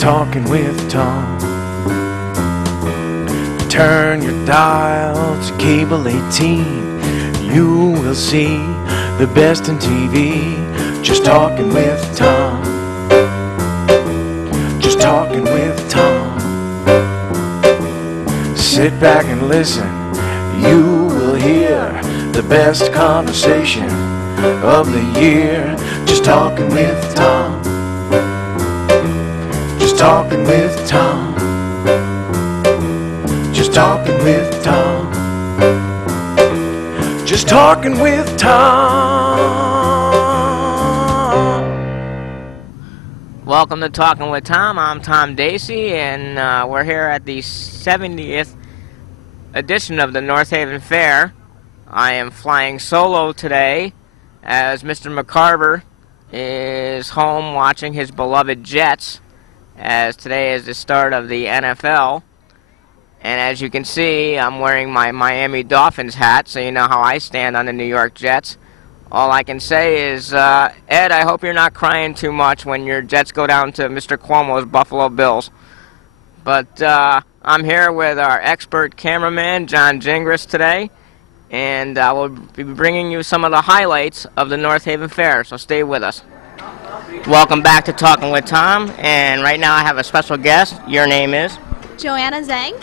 Talking with Tom. Turn your dial to cable 18. You will see the best in TV. Just talking with Tom. Just talking with Tom. Sit back and listen. You will hear the best conversation of the year. Just talking with Tom. Just talking with Tom. Just talking with Tom. Just talking with Tom. Welcome to Talking with Tom. I'm Tom Dacey, and we're here at the 70th edition of the North Haven Fair. I am flying solo today as Mr. McCarver is home watching his beloved Jets, as today is the start of the NFL. And as you can see, I'm wearing my Miami Dolphins hat, so you know how I stand on the New York Jets. All I can say is, Ed, I hope you're not crying too much when your Jets go down to Mr. Cuomo's Buffalo Bills. But I'm here with our expert cameraman, John Gingras, today, and I will be bringing you some of the highlights of the North Haven Fair, so stay with us. Welcome back to Talking with Tom, and right now I have a special guest. Your name is? Joanna Zhang.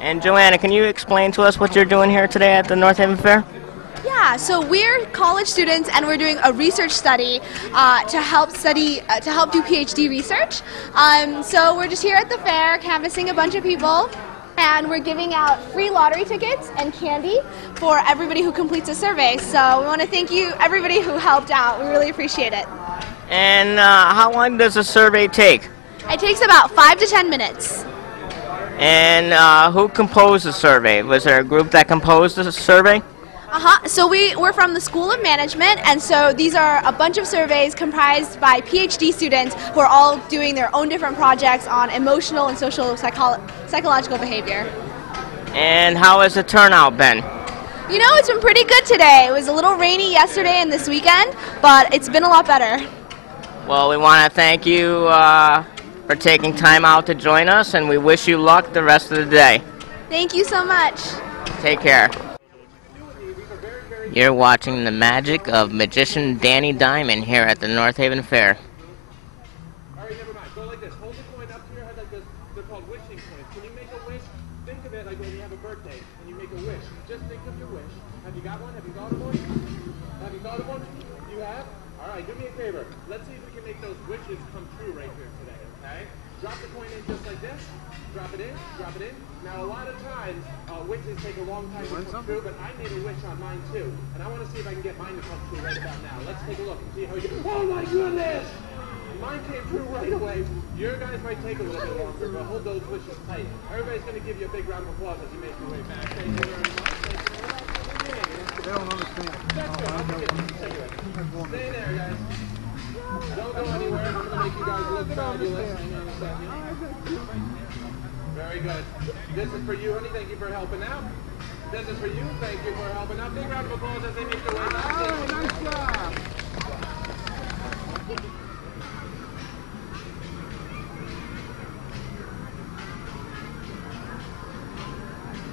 And Joanna, can you explain to us what you're doing here today at the North Haven Fair? Yeah, so we're college students and we're doing a research study to help do PhD research. So we're just here at the fair canvassing a bunch of people, and we're giving out free lottery tickets and candy for everybody who completes a survey. So we want to thank you, everybody who helped out. We really appreciate it. And how long does a survey take? It takes about 5 to 10 minutes. And who composed the survey? Was there a group that composed the survey? So we're from the School of Management, and so these are a bunch of surveys comprised by PhD students who are all doing their own different projects on emotional and social psychological behavior. And how has the turnout been? You know, it's been pretty good today. It was a little rainy yesterday and this weekend, but it's been a lot better. Well, we want to thank you for taking time out to join us, and we wish you luck the rest of the day. Thank you so much. Take care. You're watching the magic of magician Danny Diamond here at the North Haven Fair. All right, never mind. Go like this. Hold the coin up to your head like this. They're called wishing coins. Can you make a wish? Think of it like when you have a birthday and you make a wish. Just think of your wish. Have you got one? Have you thought of one? Have you thought of one? You have? All right, do me a favor. Let's see if we can make those wishes come true right here today, okay? Drop the coin in just like this. Drop it in. Drop it in. Now, a lot of times, wishes take a long time to come true, but I made a wish on mine too. And I want to see if I can get mine to come true right about now. Let's take a look and see how you... Oh my goodness! Mine came true right away. Your guys might take a little bit longer, but hold those wishes tight. Everybody's going to give you a big round of applause as you make your way back. Thank you very much. They don't understand. That's good. I'll get you. Stay there, guys. Don't go anywhere. I'm going to make you guys look fabulous. Hang on a second. Very good. This is for you, honey. Thank you for helping out. This is for you. Thank you for helping out. Big round of applause as they make their way back. Oh, nice job.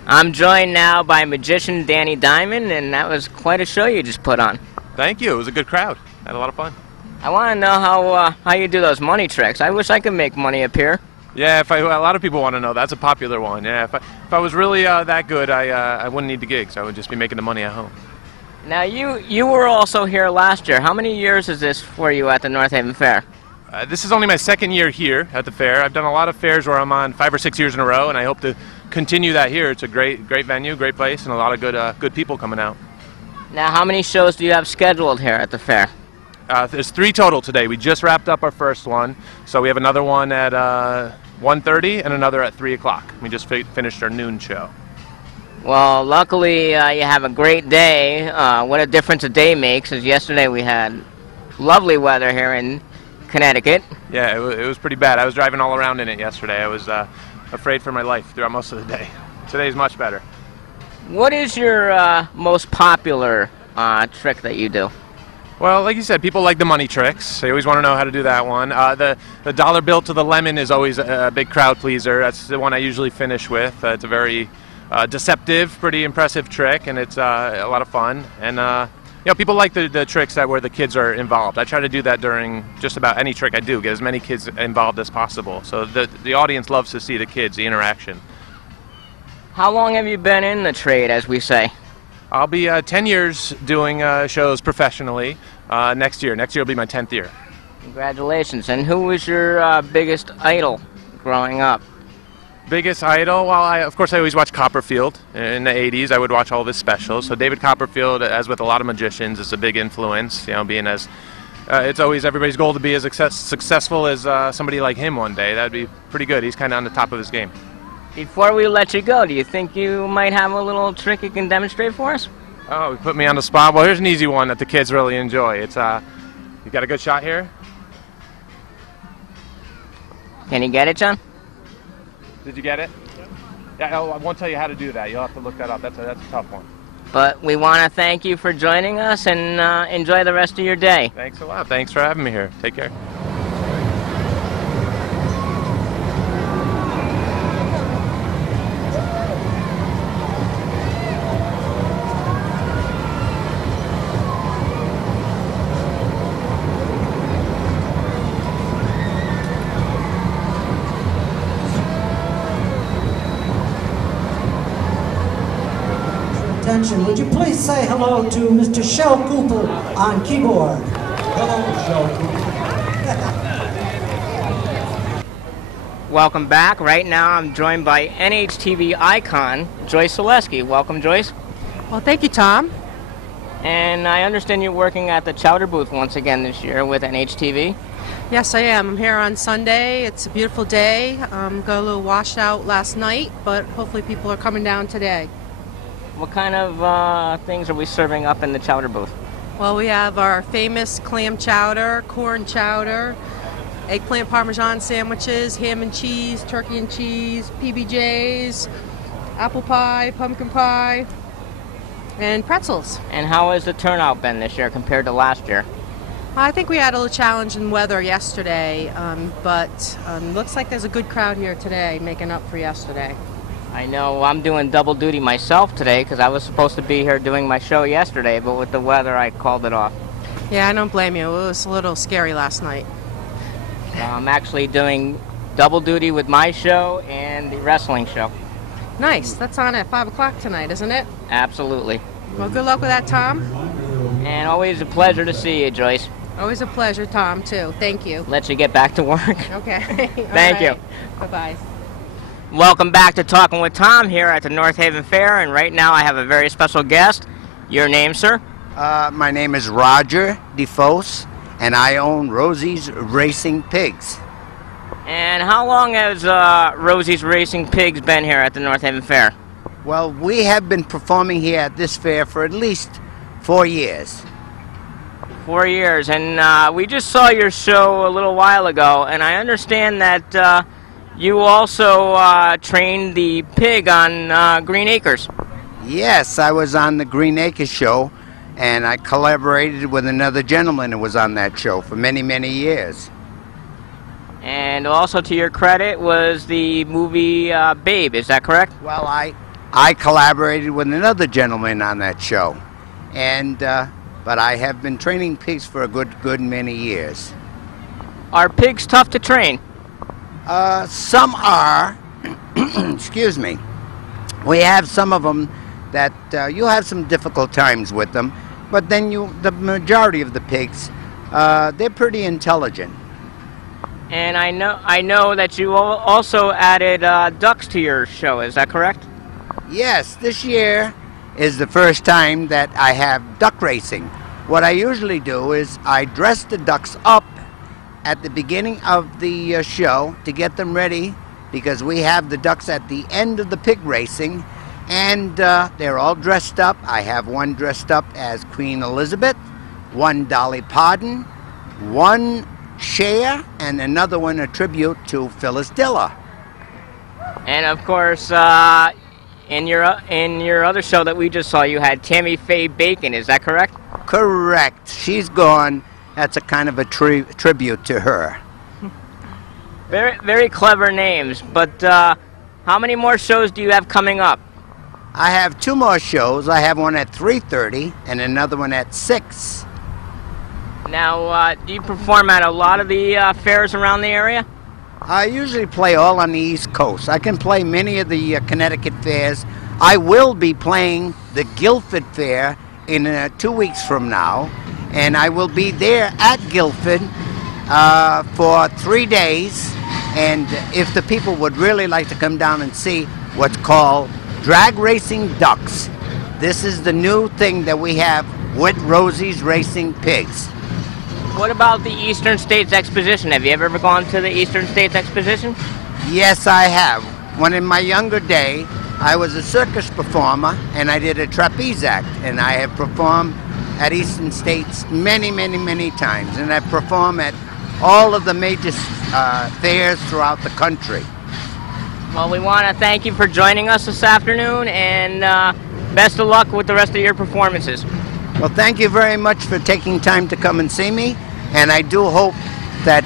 I'm joined now by magician Danny Diamond, and that was quite a show you just put on. Thank you. It was a good crowd. Had a lot of fun. I want to know how you do those money tricks. I wish I could make money appear. Yeah, a lot of people want to know. That's a popular one. Yeah, if I was really that good, I wouldn't need the gigs. I would just be making the money at home. Now, you were also here last year. How many years is this for you at the North Haven Fair? This is only my second year here at the fair. I've done a lot of fairs where I'm on 5 or 6 years in a row, and I hope to continue that here. It's a great venue, great place, and a lot of good people coming out. Now, how many shows do you have scheduled here at the fair? There's 3 total today. We just wrapped up our first one, so we have another one at 1:30 and another at 3 o'clock. We just finished our noon show. Well, luckily you have a great day. What a difference a day makes, as yesterday we had lovely weather here in Connecticut. Yeah, it was pretty bad. I was driving all around in it yesterday. I was afraid for my life throughout most of the day. Today's much better. What is your most popular trick that you do? Well, like you said, people like the money tricks. They always want to know how to do that one. The dollar bill to the lemon is always a big crowd pleaser. That's the one I usually finish with. It's a very deceptive, pretty impressive trick, and it's a lot of fun. And people like the tricks where the kids are involved. I try to do that during just about any trick I do, get as many kids involved as possible. So the audience loves to see the kids, the interaction. How long have you been in the trade, as we say? I'll be 10 years doing shows professionally next year. Next year will be my 10th year. Congratulations. And who was your biggest idol growing up? Biggest idol? Well, of course I always watched Copperfield. In the 80s, I would watch all of his specials. So David Copperfield, as with a lot of magicians, is a big influence. Being as it's always everybody's goal to be as successful as somebody like him one day. That'd be pretty good. He's kind of on the top of his game. Before we let you go, do you think you might have a little trick you can demonstrate for us? Oh, you put me on the spot. Well, here's an easy one that the kids really enjoy. It's you got a good shot here? Can you get it, John? Did you get it? Yeah, I won't tell you how to do that. You'll have to look that up. That's a tough one. But we want to thank you for joining us, and enjoy the rest of your day. Thanks a lot. Thanks for having me here. Take care. Attention, would you please say hello to Mr. Shell Cooper on keyboard? Hello, Shell Cooper. Welcome back. Right now I'm joined by NHTV icon Joyce Zaleski. Welcome, Joyce. Well, thank you, Tom. And I understand you're working at the Chowder booth once again this year with NHTV. Yes, I am. I'm here on Sunday. It's a beautiful day. Got a little washed out last night, but hopefully people are coming down today. What kind of things are we serving up in the Chowder booth? Well, we have our famous clam chowder, corn chowder, eggplant parmesan sandwiches, ham and cheese, turkey and cheese, PBJs, apple pie, pumpkin pie, and pretzels. And how has the turnout been this year compared to last year? I think we had a little challenge in weather yesterday, but looks like there's a good crowd here today making up for yesterday. I know I'm doing double duty myself today because I was supposed to be here doing my show yesterday, but with the weather I called it off. Yeah, I don't blame you. It was a little scary last night. I'm actually doing double duty with my show and the wrestling show. Nice. That's on at 5 o'clock tonight, isn't it? Absolutely. Well, good luck with that, Tom. And always a pleasure to see you, Joyce. Always a pleasure, Tom, too. Thank you. Let you get back to work. Okay. Thank you. Bye-bye. Welcome back to Talking with Tom here at the North Haven Fair, and right now I have a very special guest. Your name, sir? My name is Roger DeFos, and I own Rosie's Racing Pigs. And how long has Rosie's Racing Pigs been here at the North Haven Fair? Well, we have been performing here at this fair for at least 4 years. 4 years, and we just saw your show a little while ago, and I understand that you also trained the pig on Green Acres. Yes, I was on the Green Acres show, and I collaborated with another gentleman who was on that show for many, many years. And also, to your credit, was the movie Babe, is that correct? Well, I collaborated with another gentleman on that show, and but I have been training pigs for a good many years. Are pigs tough to train? Some are. Excuse me. We have some of them that you'll have some difficult times with them, but then the majority of the pigs, they're pretty intelligent. And I know that you also added ducks to your show, is that correct? Yes, this year is the first time that I have duck racing. What I usually do is I dress the ducks up at the beginning of the show to get them ready, because we have the ducks at the end of the pig racing, and they're all dressed up. I have one dressed up as Queen Elizabeth, one Dolly Parton, one Cher, and another one a tribute to Phyllis Diller. And of course, in your other show that we just saw, you had Tammy Faye Bacon. Is that correct? Correct. She's gone. That's a kind of a tribute to her. Very, very clever names. But how many more shows do you have coming up? I have 2 more shows. I have one at 3:30 and another one at 6. Now, do you perform at a lot of the fairs around the area? I usually play all on the East Coast. I can play many of the Connecticut fairs. I will be playing the Guilford Fair in 2 weeks from now, and I will be there at Guilford for 3 days. And if the people would really like to come down and see what's called drag racing ducks, this is the new thing that we have with Rosie's Racing Pigs. What about the Eastern States Exposition? Have you ever gone to the Eastern States Exposition? Yes, I have. When in my younger day, I was a circus performer, and I did a trapeze act, and I have performed at Eastern States many, many, many times, and I've performed at all of the major fairs throughout the country. Well, we want to thank you for joining us this afternoon, and best of luck with the rest of your performances. Well, thank you very much for taking time to come and see me, and I do hope that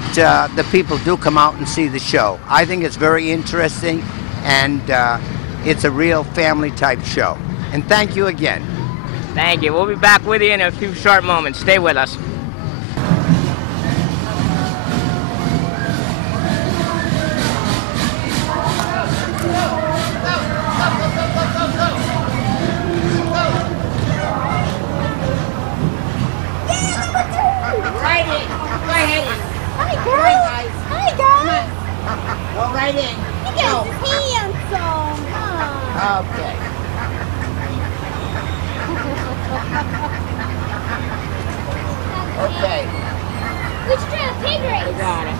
the people do come out and see the show. I think it's very interesting, and it's a real family-type show. And thank you again. Thank you. We'll be back with you in a few short moments. Stay with us. Go right in. You guys handsome, huh? Okay. Okay. We should try a pig race. Got it.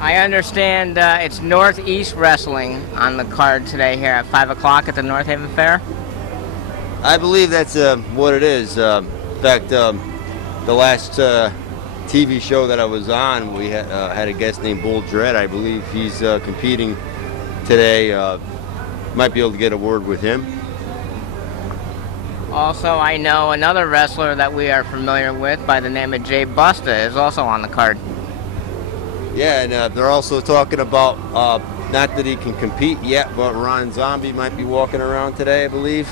I understand it's Northeast Wrestling on the card today here at 5 o'clock at the North Haven Fair. I believe that's what it is. In fact, the last TV show that I was on, we had a guest named Bull Dredd. I believe he's competing today. Might be able to get a word with him. Also, I know another wrestler that we are familiar with by the name of Jay Busta is also on the card. Yeah, and they're also talking about, not that he can compete yet, but Ron Zombie might be walking around today, I believe.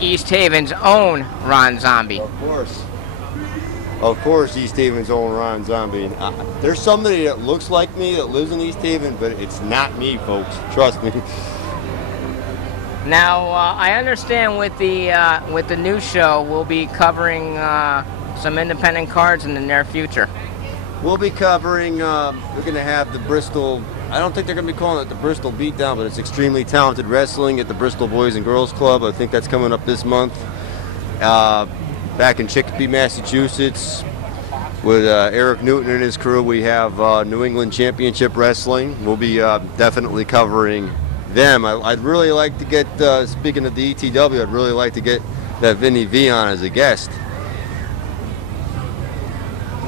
East Haven's own Ron Zombie. Of course. Of course, East Haven's own Ron Zombie. There's somebody that looks like me that lives in East Haven, but it's not me, folks. Trust me. Now, I understand with the new show, we'll be covering some independent cards in the near future. We'll be covering, we're going to have the Bristol, I don't think they're going to be calling it the Bristol Beatdown, but it's Extremely Talented Wrestling at the Bristol Boys and Girls Club. I think that's coming up this month. Back in Chicopee, Massachusetts, with Eric Newton and his crew, we have New England Championship Wrestling. We'll be definitely covering them. I'd really like to get, speaking of the ETW, I'd really like to get that Vinny V on as a guest.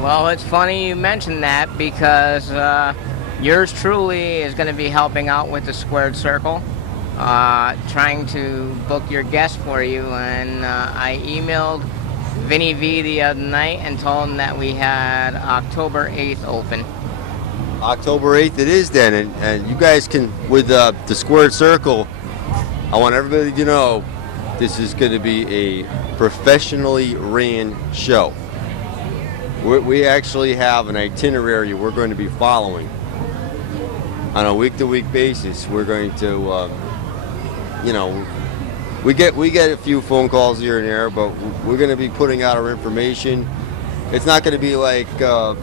Well, it's funny you mentioned that because yours truly is going to be helping out with the Squared Circle, trying to book your guest for you, and I emailed Vinny V the other night and told him that we had October 8th open. October 8th it is then, and you guys can, with the Squared Circle, I want everybody to know this is going to be a professionally ran show. We actually have an itinerary we're going to be following on a week-to-week basis. We're going to, you know, we get a few phone calls here and there, but we're going to be putting out our information. It's not going to be like a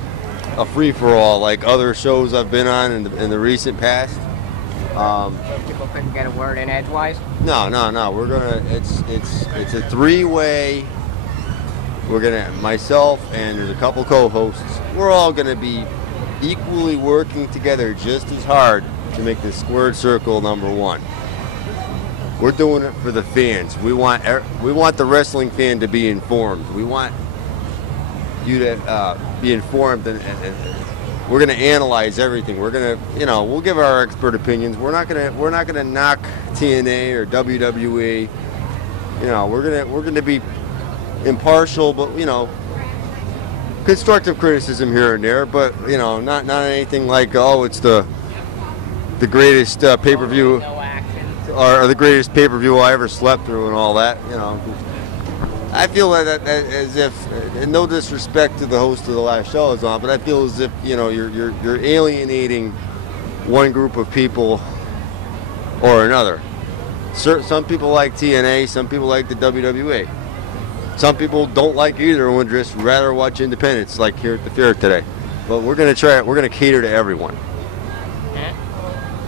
free-for-all like other shows I've been on in the recent past. People couldn't get a word in edgewise? No. We're gonna. It's a three-way. We're gonna, myself and there's a couple co-hosts. We're all gonna be equally working together just as hard to make the Squared Circle #1. We're doing it for the fans. We want the wrestling fan to be informed. We want you to be informed, and we're gonna analyze everything. We're gonna, we'll give our expert opinions. We're not gonna knock TNA or WWE. You know, we're gonna be impartial, but you know, constructive criticism here and there. But you know, not anything like, oh, it's the greatest pay-per-view or the greatest pay-per-view I ever slept through and all that. You know, I feel that as if, and no disrespect to the host of the last show is on, but I feel as if, you know, you're alienating one group of people or another. Some people like TNA, some people like the WWE. Some people don't like either and would just rather watch independents, like here at the fair today. But we're gonna cater to everyone.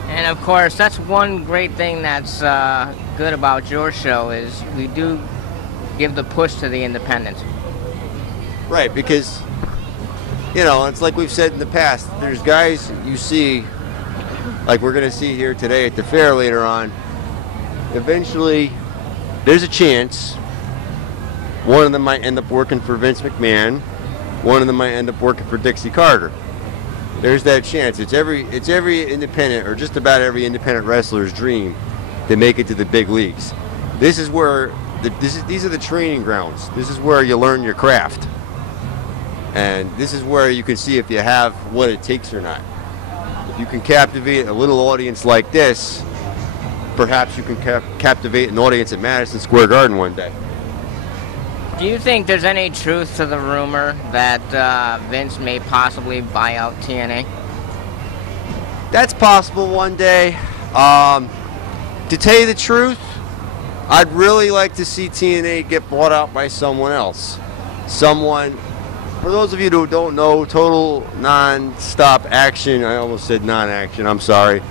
And of course, that's one great thing that's good about your show is we do give the push to the independents. Right, because, you know, it's like we've said in the past, there's guys you see, like we're going to see here today at the fair later on, eventually there's a chance one of them might end up working for Vince McMahon, one of them might end up working for Dixie Carter. There's that chance. It's every independent, or just about every independent wrestler's dream to make it to the big leagues. This is where these are the training grounds. This is where you learn your craft, and this is where you can see if you have what it takes or not. If you can captivate a little audience like this, perhaps you can captivate an audience at Madison Square Garden one day. Do you think there's any truth to the rumor that Vince may possibly buy out TNA? That's possible one day. To tell you the truth, I'd really like to see TNA get bought out by someone else. Someone, for those of you who don't know, Total Non-Stop Action, I almost said non-action, I'm sorry,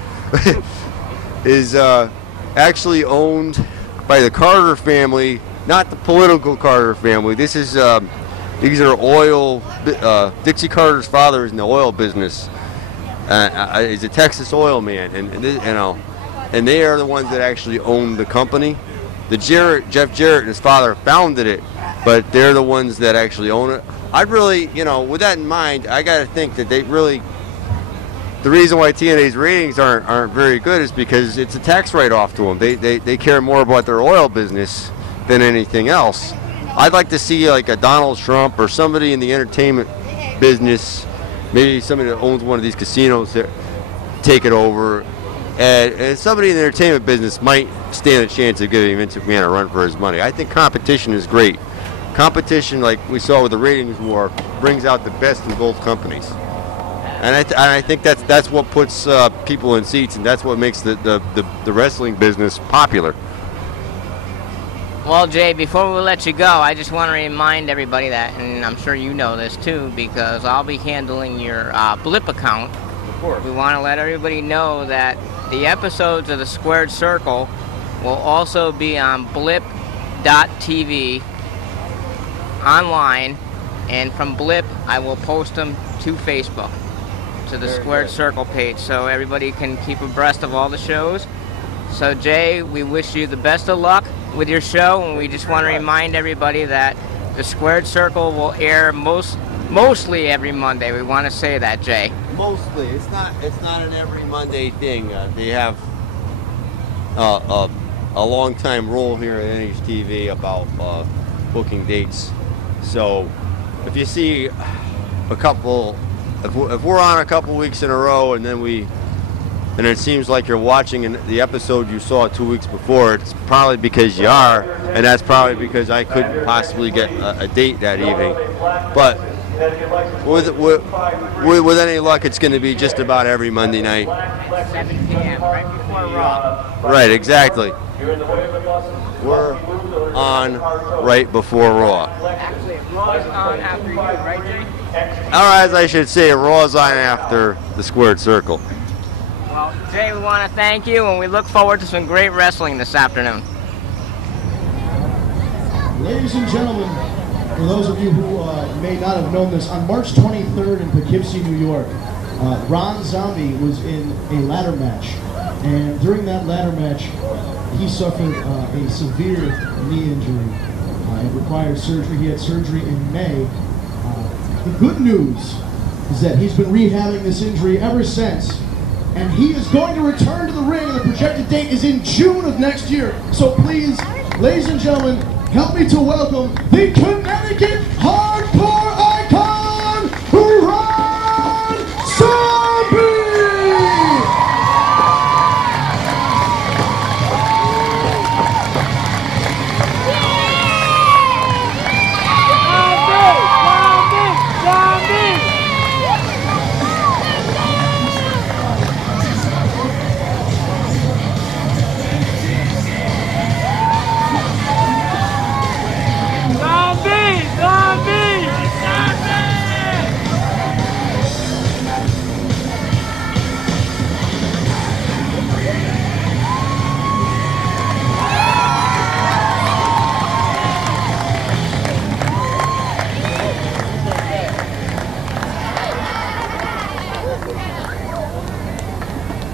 is actually owned by the Carter family, not the political Carter family. This is, these are oil, Dixie Carter's father is in the oil business. He's a Texas oil man, and you know, and they are the ones that actually own the company. Jeff Jarrett and his father founded it, but they're the ones that actually own it. I'd really, you know, with that in mind, I got to think that they really, the reason why TNA's ratings aren't very good is because it's a tax write-off to them. They care more about their oil business than anything else. I'd like to see like a Donald Trump or somebody in the entertainment business, maybe somebody that owns one of these casinos, take it over. And somebody in the entertainment business might stand a chance of giving Vince McMahon a run for his money. I think competition is great. Competition, like we saw with the ratings war, brings out the best in both companies. And I think that's what puts people in seats, and that's what makes the wrestling business popular. Well, Jay, before we let you go, I just want to remind everybody that, and I'm sure you know this too, because I'll be handling your Blip account. Of course. We want to let everybody know that the episodes of the Squared Circle will also be on blip.tv online, and from Blip I will post them to Facebook, to the Squared Circle page, so everybody can keep abreast of all the shows. So Jay, we wish you the best of luck with your show, and we just want to remind everybody that the Squared Circle will air mostly every Monday. We want to say that, Jay. Mostly. It's not an every Monday thing. They have a long-time rule here at NHTV about booking dates. So if you see a couple, if we're on a couple weeks in a row, and it seems like you're watching the episode you saw 2 weeks before, it's probably because you are, and that's probably because I couldn't possibly get a date that evening. But with any luck, it's going to be just about every Monday night. 7 p.m., right before Raw. Right, exactly. We're on right before Raw. Actually, Raw's on after you, right, Jay? Or as I should say, Raw's on after the Squared Circle. Well, Jay, we want to thank you, and we look forward to some great wrestling this afternoon. Ladies and gentlemen, for those of you who may not have known this, on March 23rd in Poughkeepsie, New York, Ron Zombie was in a ladder match. And during that ladder match, he suffered a severe knee injury. It required surgery. He had surgery in May. The good news is that he's been rehabbing this injury ever since. And he is going to return to the ring, and the projected date is in June of next year. So please Ladies and gentlemen, help me to welcome the Connecticut hardcore icon, Ron Zombie!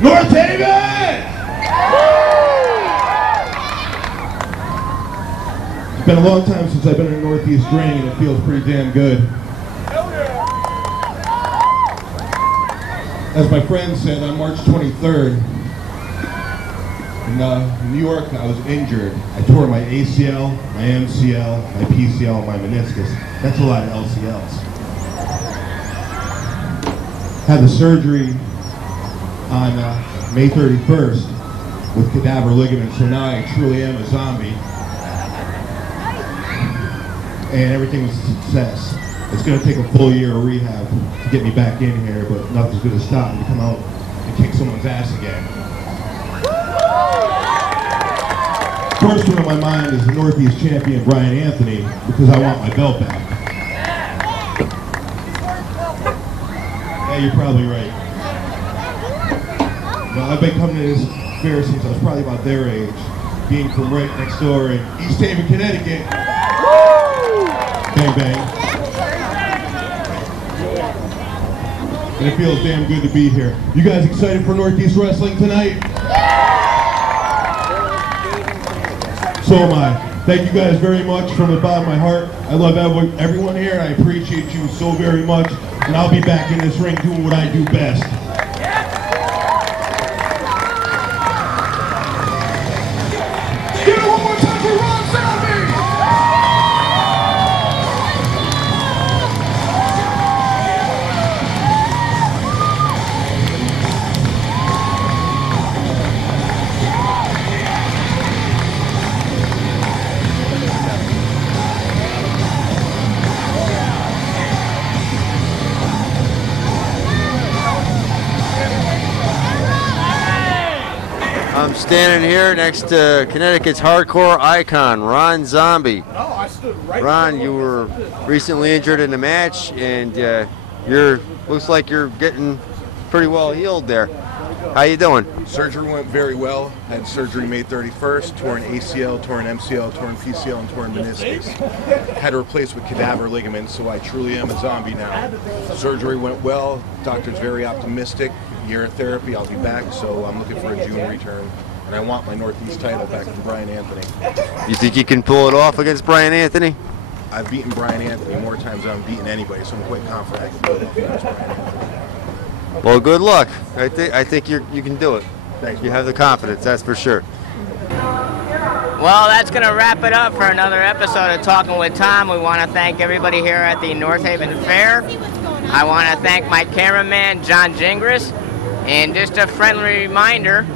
North Haven! It's been a long time since I've been in a Northeast ring, and it feels pretty damn good. As my friend said, on March 23rd, in New York, I was injured. I tore my ACL, my MCL, my PCL, and my meniscus. That's a lot of LCLs. Had the surgery on May 31st with cadaver ligaments, so now I truly am a zombie. And everything was a success. It's going to take a full year of rehab to get me back in here, but nothing's going to stop me to come out and kick someone's ass again. First one on my mind is the Northeast champion Brian Anthony, because I want my belt back. Yeah, you're probably right. Well, I've been coming to this fair since I was probably about their age, being from right next door in East Haven, Connecticut. Bang, bang. And it feels damn good to be here. You guys excited for Northeast Wrestling tonight? So am I. Thank you guys very much from the bottom of my heart. I love everyone here, and I appreciate you so very much. And I'll be back in this ring doing what I do best. Give it one more time for Ron Zombie! I'm standing here next to Connecticut's hardcore icon, Ron Zombie. Ron, you were recently injured in a match, and looks like you're getting pretty well healed there. How you doing? Surgery went very well. Had surgery May 31st, torn ACL, torn MCL, torn PCL, and torn meniscus. Had to replace with cadaver ligaments, so I truly am a zombie now. Surgery went well. Doctor's very optimistic. Year of therapy, I'll be back, so I'm looking for a June return. And I want my Northeast title back from Brian Anthony. You think you can pull it off against Brian Anthony? I've beaten Brian Anthony more times than I've beaten anybody, so I'm quite confident I can pull it off against Brian Anthony. Well, good luck. I think you can do it. Thanks. You have the confidence, that's for sure. Well, that's going to wrap it up for another episode of Talking with Tom. We want to thank everybody here at the North Haven Fair. I want to thank my cameraman, John Gingras. And just a friendly reminder,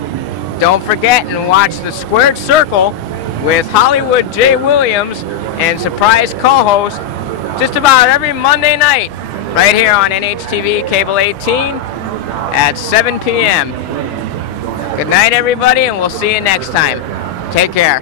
don't forget and watch the Squared Circle with Hollywood J. Williams and surprise co-host just about every Monday night right here on NHTV Cable 18 at 7 p.m. Good night, everybody, and we'll see you next time. Take care.